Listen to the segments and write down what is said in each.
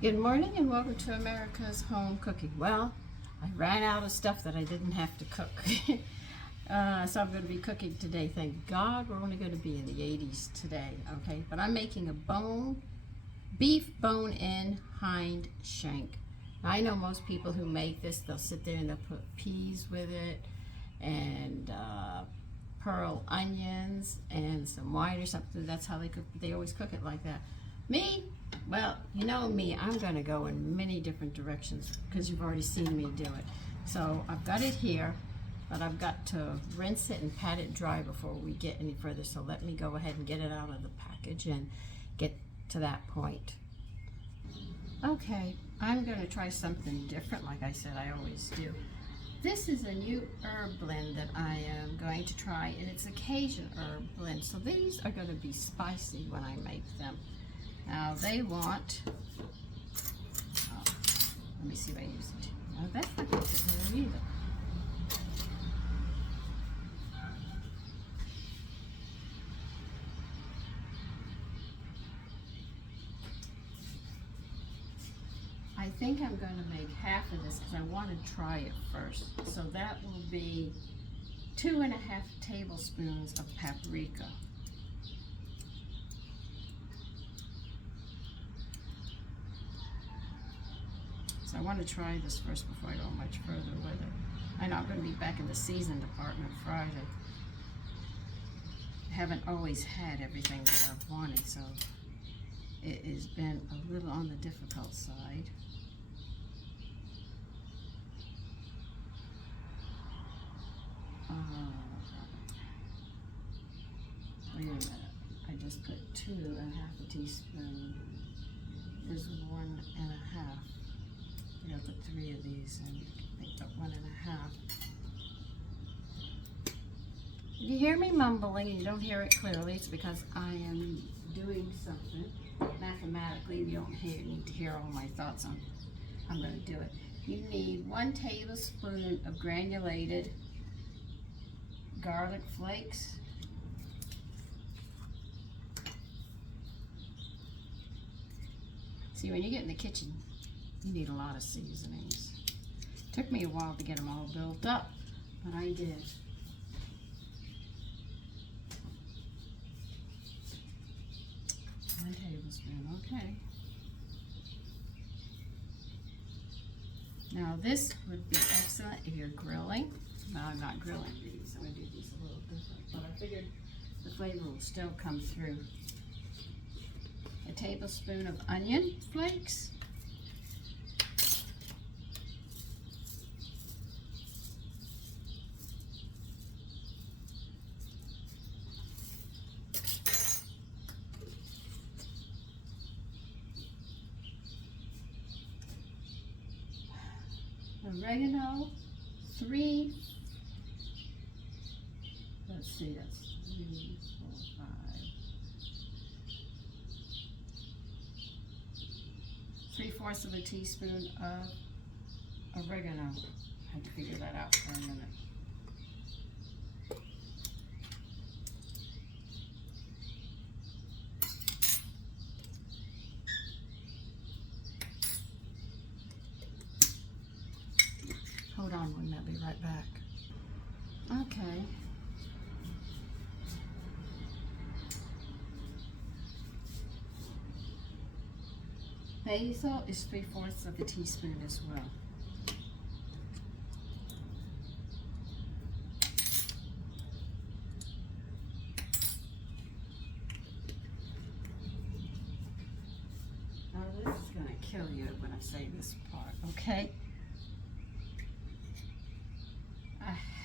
Good morning and welcome to America's Home Cooking. Well, I ran out of stuff that I didn't have to cook. So I'm going to be cooking today. Thank God we're only going to be in the 80s today, okay? But I'm making a beef bone-in hind shank. Now, I know most people who make this, they'll sit there and they'll put peas with it and pearl onions and some white or something. That's how they cook. They always cook it like that. Me, well, you know me, I'm going to go in many different directions because you've already seen me do it. So I've got it here, but I've got to rinse it and pat it dry before we get any further. So let me go ahead and get it out of the package and get to that point. Okay, I'm going to try something different like I said I always do. This is a new herb blend that I am going to try, and it's a Cajun herb blend. So these are going to be spicy when I make them. Now they want, let me see if I use it. No, that's not good there either. I think I'm going to make half of this because I want to try it first. So that will be 2.5 tablespoons of paprika. So I want to try this first before I go much further with it. I know I'm going to be back in the season department Friday. I haven't always had everything that I've wanted, so it has been a little on the difficult side. Wait a minute. I just put 2.5 teaspoons. Is 1.5. I put 3 of these and I think about 1.5. If you hear me mumbling and you don't hear it clearly, it's because I am doing something mathematically. You don't need to hear all my thoughts on. I'm going to do it. You need 1 tablespoon of granulated garlic flakes. See, when you get in the kitchen, you need a lot of seasonings. Took me a while to get them all built up, but I did. One tablespoon, okay. Now this would be excellent if you're grilling. No, I'm not grilling these. I'm going to do these a little different, but I figured the flavor will still come through. A tablespoon of onion flakes. Oregano, 3, let's see, that's 3, 4, 5. 3/4 of a teaspoon of oregano. I had to figure that out for a minute. Hold on one minute, I'll be right back. Okay. Basil is 3/4 of a teaspoon as well. Now this is going to kill you when I say this part, okay?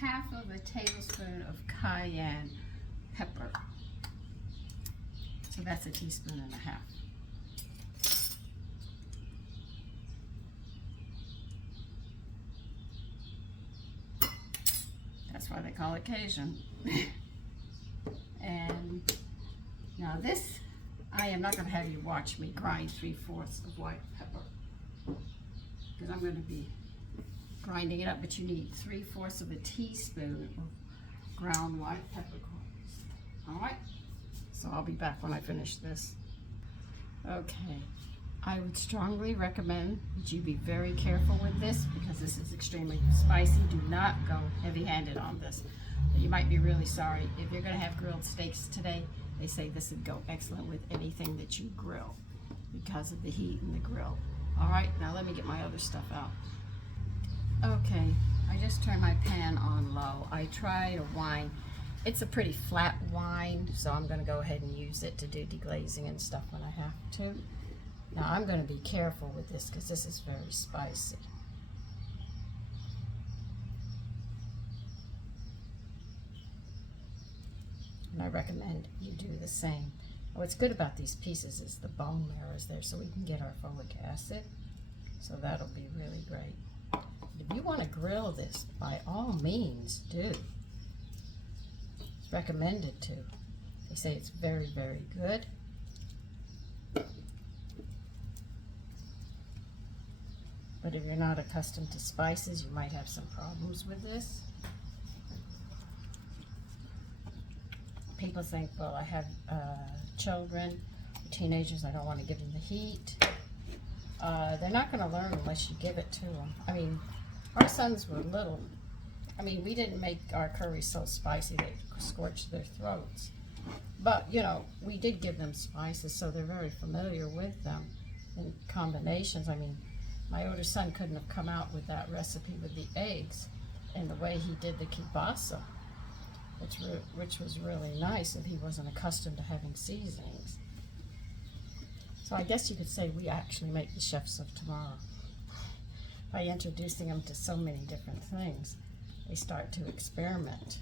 1/2 tablespoon of cayenne pepper. So that's 1.5 teaspoons. That's why they call it Cajun. And now this, I am not going to have you watch me grind 3/4 of white pepper, because I'm going to be grinding it up, but you need 3/4 of a teaspoon of ground white peppercorns. All right, so I'll be back when I finish this. Okay, I would strongly recommend that you be very careful with this because this is extremely spicy. Do not go heavy-handed on this. You might be really sorry. If you're going to have grilled steaks today, they say this would go excellent with anything that you grill because of the heat in the grill. All right, now let me get my other stuff out. Okay, I just turned my pan on low. I tried a wine. It's a pretty flat wine, so I'm going to go ahead and use it to do deglazing and stuff when I have to. Now I'm going to be careful with this because this is very spicy. And I recommend you do the same. What's good about these pieces is the bone marrow is there so we can get our folic acid. So that'll be really great. If you want to grill this, by all means do. It's recommended to. They say it's very, very good. But if you're not accustomed to spices, you might have some problems with this. People think, well, I have children, teenagers, I don't want to give them the heat. They're not going to learn unless you give it to them. I mean, our sons were little. I mean, we didn't make our curries so spicy they scorched their throats. But, you know, we did give them spices, so they're very familiar with them in combinations. I mean, my older son couldn't have come out with that recipe with the eggs and the way he did the kielbasa, which was really nice if he wasn't accustomed to having seasonings. So I guess you could say we actually make the chefs of tomorrow. By introducing them to so many different things, they start to experiment.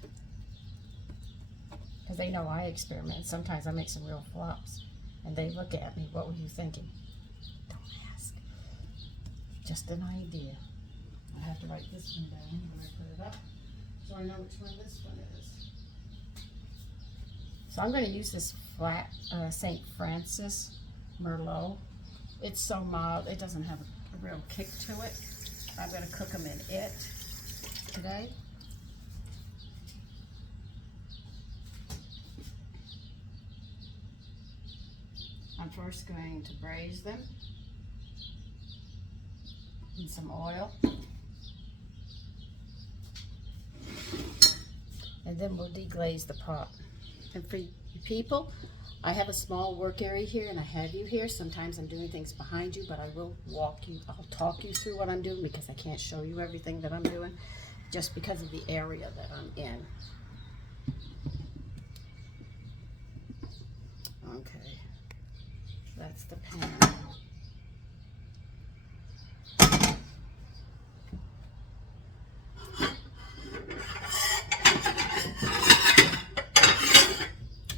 Because they know I experiment. Sometimes I make some real flops. And they look at me, what were you thinking? Don't ask. Just an idea. I have to write this one down when I put it up, so I know which one this one is. So I'm going to use this flat St. Francis Merlot. It's so mild, it doesn't have a real kick to it. I'm going to cook them in it today. I'm first going to braise them in some oil. And then we'll deglaze the pot. And for you people, I have a small work area here and I have you here. Sometimes I'm doing things behind you, but I will I'll talk you through what I'm doing because I can't show you everything that I'm doing just because of the area that I'm in. Okay, that's the pan.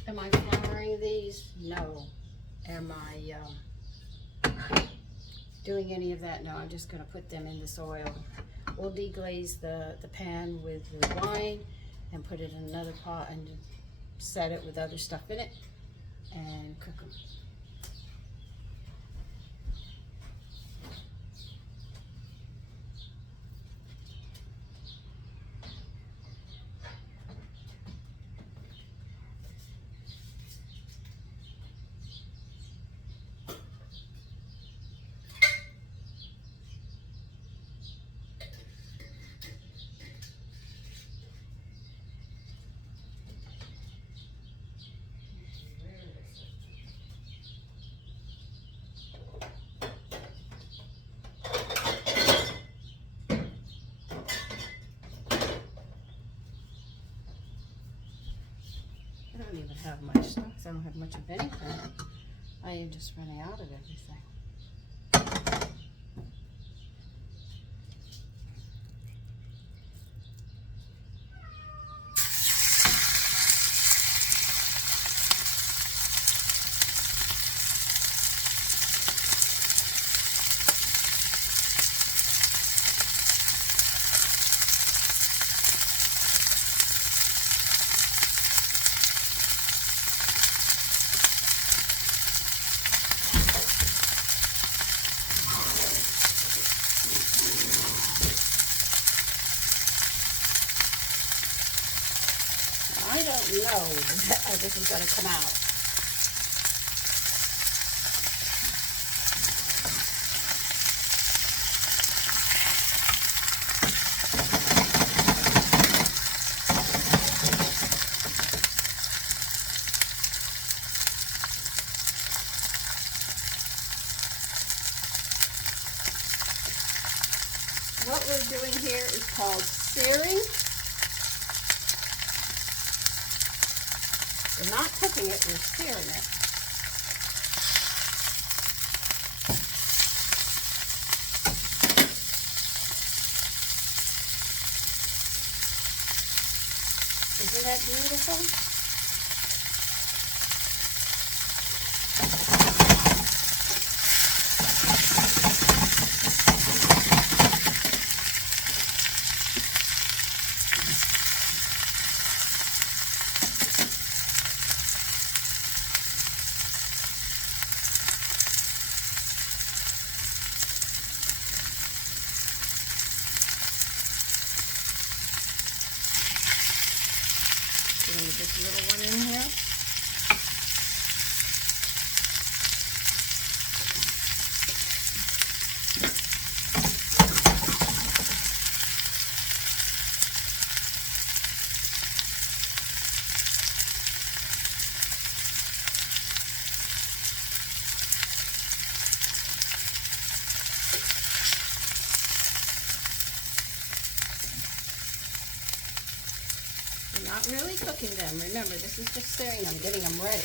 Am I flouring these? No. Am I doing any of that? No, I'm just going to put them in this oil. We'll deglaze the pan with the wine and put it in another pot and set it with other stuff in it and cook them. I don't even have much stuff because I don't have much of anything. I am just running out of everything. I don't know how this is going to come out. what we're doing here is called searing. We're not cooking it, we're searing it. Isn't that beautiful? Putting this little one in here. I'm not really cooking them. Remember, this is just searing them, getting them ready.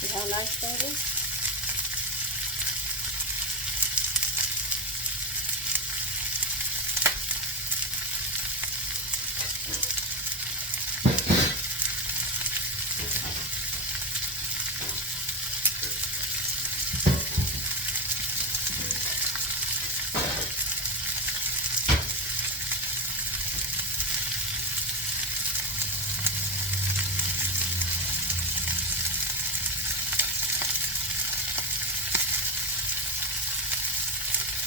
See how nice that is?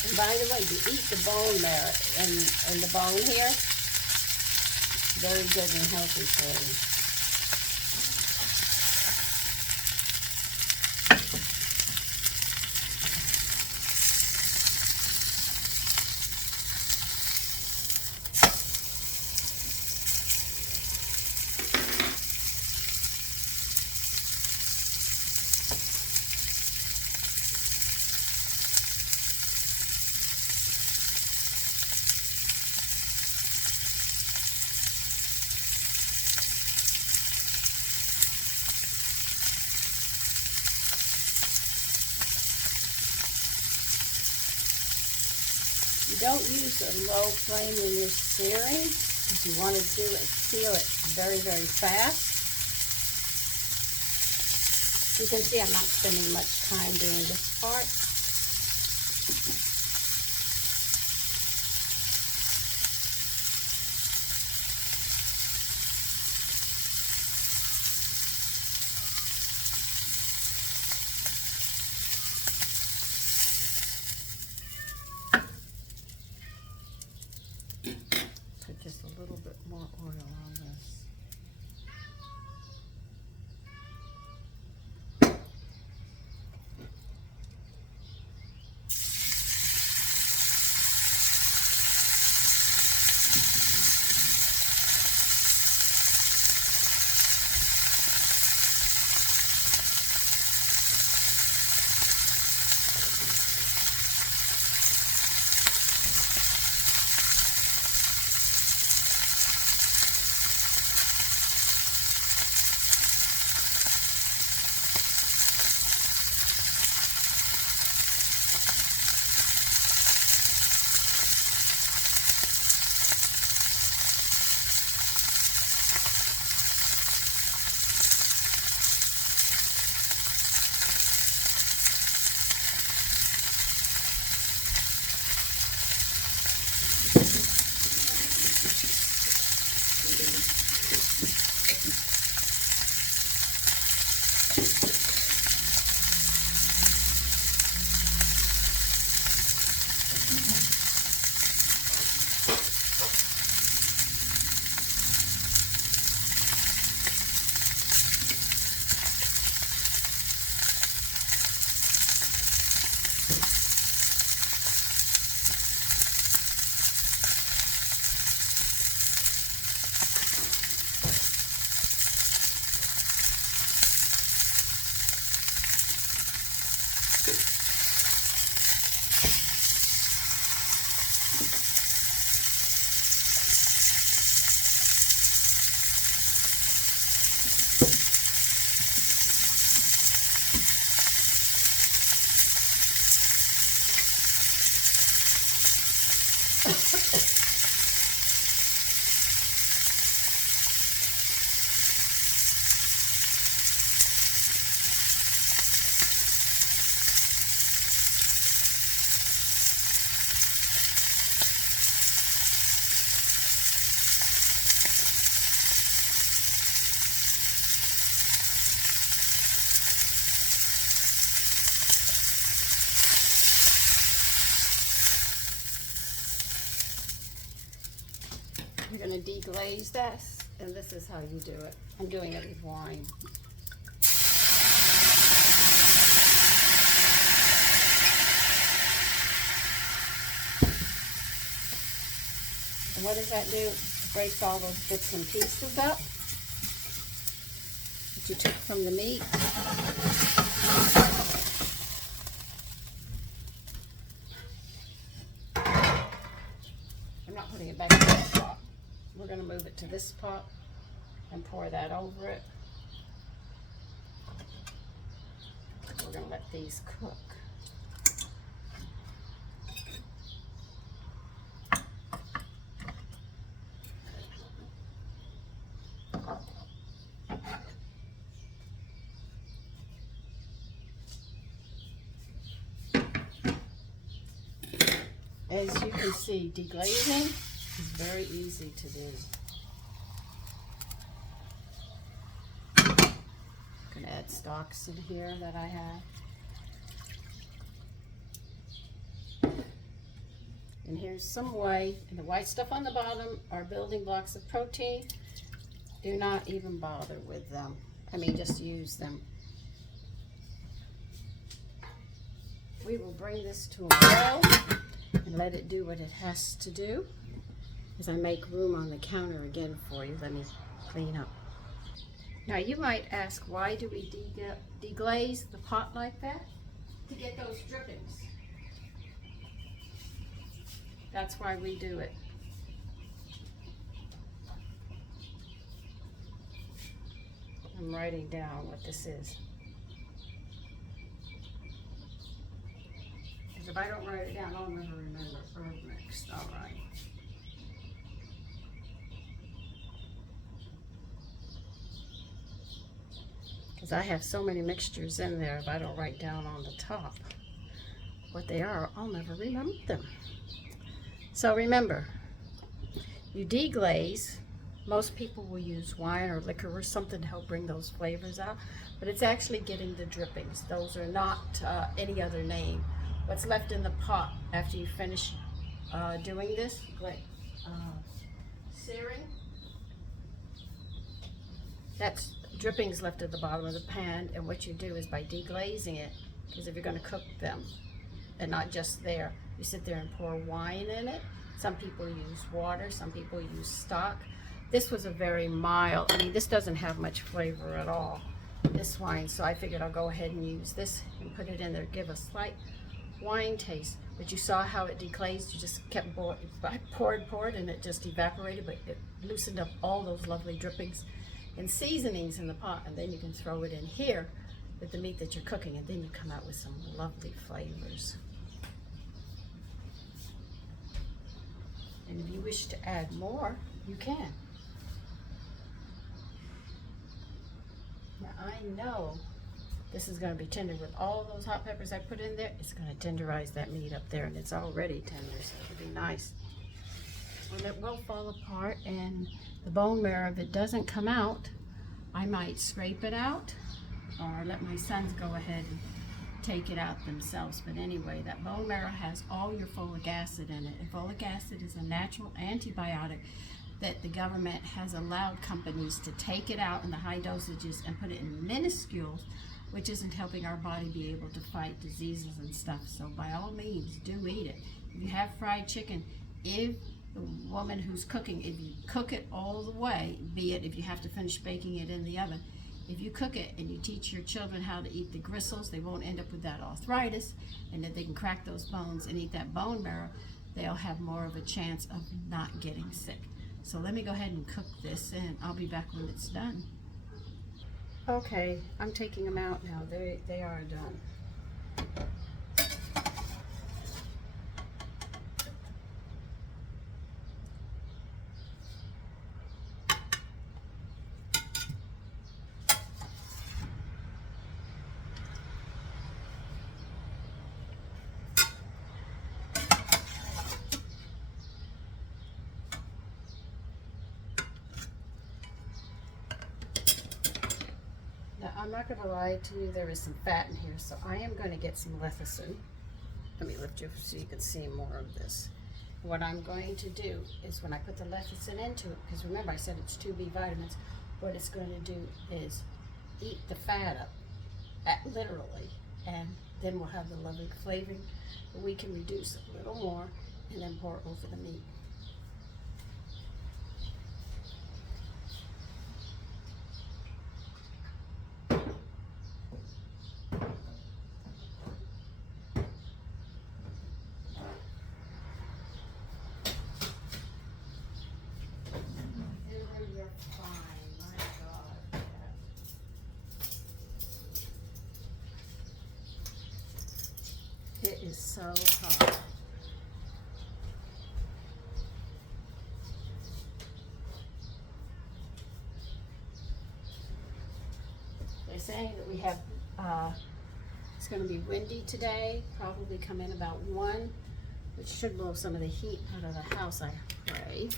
And by the way, you eat the bone there and the bone here. Very good and healthy for you. You don't use a low flame when you're searing, because you want to seal it very, very fast. You can see I'm not spending much time doing this part. Put just a little bit more oil on this. We're going to deglaze this, and this is how you do it. I'm doing it with wine. And what does that do? It breaks all those bits and pieces up that you took from the meat. I'm not putting it back in this pot. We're going to move it to this pot and pour that over it. We're going to let these cook. As you can see, deglazing is very easy to do. I'm going to add stalks in here that I have. And here's some whey. And the white stuff on the bottom are building blocks of protein. Do not even bother with them. I mean, just use them. We will bring this to a boil and let it do what it has to do as I make room on the counter again for you. Let me clean up. Now you might ask, why do we deglaze the pot like that? To get those drippings. That's why we do it. I'm writing down what this is. Because if I don't write it down, I'll never remember. Herb mix, all right. Because I have so many mixtures in there, if I don't write down on the top what they are, I'll never remember them. So remember, you deglaze. Most people will use wine or liquor or something to help bring those flavors out, but it's actually getting the drippings. Those are not any other name. What's left in the pot after you finish doing this, like searing, that's drippings left at the bottom of the pan. And what you do is, by deglazing it, because if you're going to cook them and not just there, you sit there and pour wine in it. Some people use water, some people use stock. This was a very mild, I mean, this doesn't have much flavor at all, this wine, so I figured I'll go ahead and use this and put it in there, give a slight wine taste. But you saw how it deglazed. You just kept poured, and it just evaporated, but it loosened up all those lovely drippings and seasonings in the pot, and then you can throw it in here with the meat that you're cooking, and then you come out with some lovely flavors. And if you wish to add more, you can. Now I know this is going to be tender with all those hot peppers I put in there. It's going to tenderize that meat up there, and it's already tender, so it'll be nice. Well, it will fall apart, and the bone marrow, if it doesn't come out, I might scrape it out or let my sons go ahead and take it out themselves. But anyway, that bone marrow has all your folic acid in it, and folic acid is a natural antibiotic that the government has allowed companies to take it out in the high dosages and put it in minuscules, which isn't helping our body be able to fight diseases and stuff. So by all means, do eat it. If you have fried chicken, if the woman who's cooking, if you cook it all the way, be it if you have to finish baking it in the oven, if you cook it and you teach your children how to eat the gristles, they won't end up with that arthritis, and if they can crack those bones and eat that bone marrow, they'll have more of a chance of not getting sick. So let me go ahead and cook this, and I'll be back when it's done. Okay, I'm taking them out now. They are done. Now, I'm not going to lie to you, there is some fat in here, so I am going to get some lecithin. Let me lift you so you can see more of this. what I'm going to do is when I put the lecithin into it, because remember I said it's 2 B vitamins, what it's going to do is eat the fat up, literally, and then we'll have the lovely flavoring. But we can reduce a little more and then pour it over the meat. It is so hot. They're saying that we have, it's going to be windy today, probably come in about 1, which should blow some of the heat out of the house, I pray.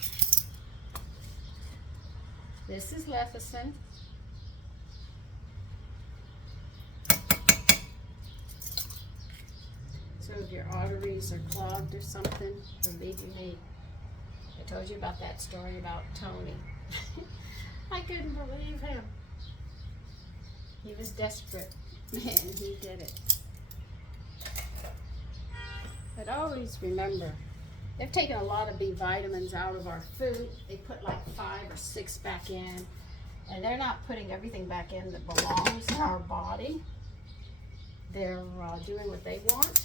This is lecithin. So if your arteries are clogged or something, believe you me. I told you about that story about Tony. I couldn't believe him. He was desperate, and he did it. But always remember, they've taken a lot of B vitamins out of our food. They put like 5 or 6 back in, and they're not putting everything back in that belongs in our body. They're doing what they want.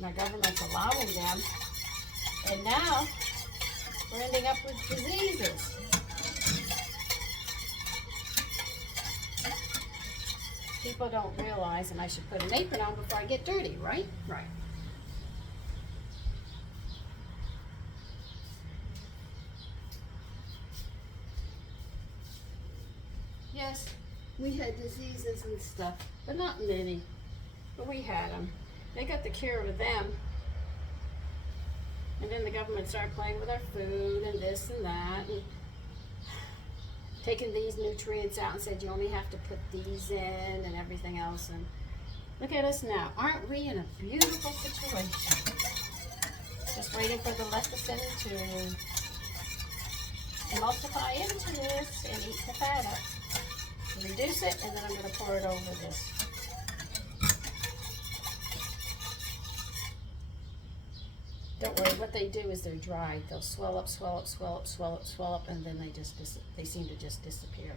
My government's allowing them, and now we're ending up with diseases. People don't realize, and I should put an apron on before I get dirty, right? Right. Yes, we had diseases and stuff, but not many. But we had them. They got the cure with them. And then the government started playing with our food and this and that, and taking these nutrients out and said you only have to put these in and everything else. And look at us now. Aren't we in a beautiful situation? Just waiting for the lecithin to emulsify into this and eat the fat up. Reduce it, and then I'm going to pour it over this. Don't worry, what they do is they're dried. They'll swell up, swell up, swell up, swell up, swell up, and then they seem to just disappear.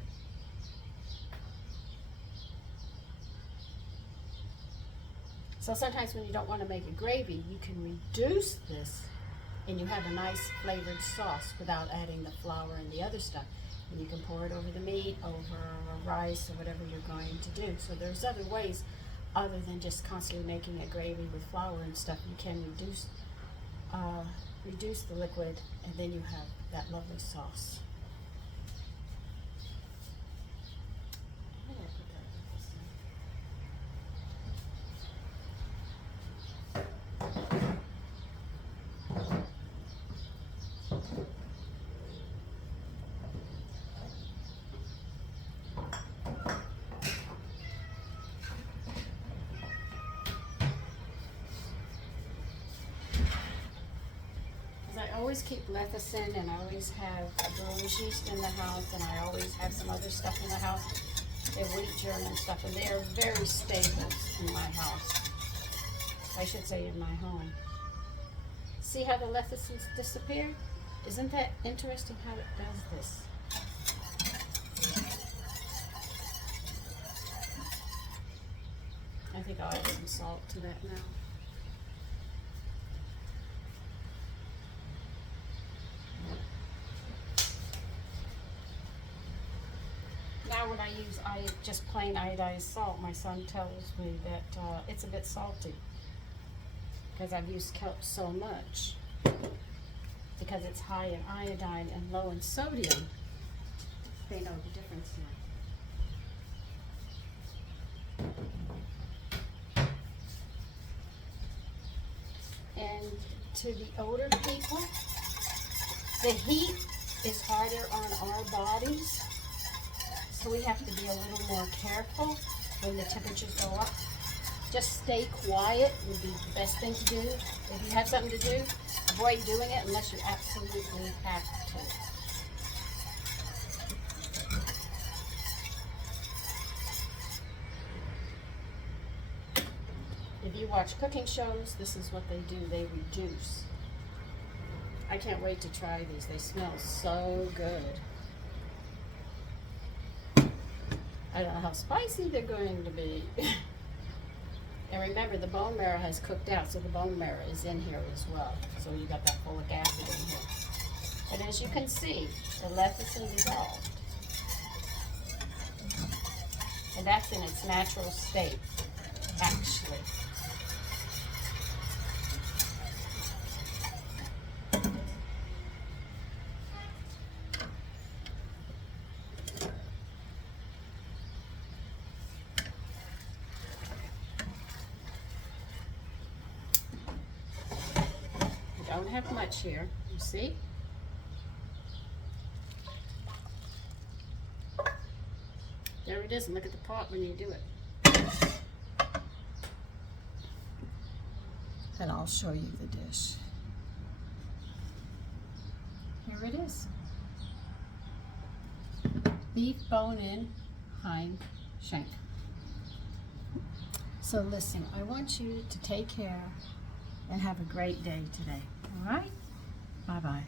So sometimes when you don't want to make a gravy, you can reduce this and you have a nice flavored sauce without adding the flour and the other stuff. And you can pour it over the meat, over rice, or whatever you're going to do. So there's other ways other than just constantly making a gravy with flour and stuff. You can reduce the liquid, and then you have that lovely sauce. I always keep lecithin, and I always have brewer's yeast in the house, and I always have some other stuff in the house. They're wheat germ and stuff, and they are very stable in my house. I should say in my home. See how the lecithins disappear? Isn't that interesting how it does this? I think I'll add some salt to that now. Now when I use just plain iodized salt, my son tells me that it's a bit salty because I've used kelp so much, because it's high in iodine and low in sodium. They know the difference now. And to the older people, the heat is harder on our bodies. So we have to be a little more careful when the temperatures go up. just stay quiet would be the best thing to do. If you have something to do, avoid doing it unless you absolutely have to. If you watch cooking shows, this is what they do. They reduce. I can't wait to try these. They smell so good. I don't know how spicy they're going to be. And remember, the bone marrow has cooked out, so the bone marrow is in here as well. So you got that folic acid in here. And as you can see, the lecithin dissolved. And that's in its natural state, actually. Don't have much here, you see? There it is, and look at the pot when you do it. And I'll show you the dish. Here it is. Beef bone-in hind shank. So listen, I want you to take care and have a great day today. All right? Bye-bye.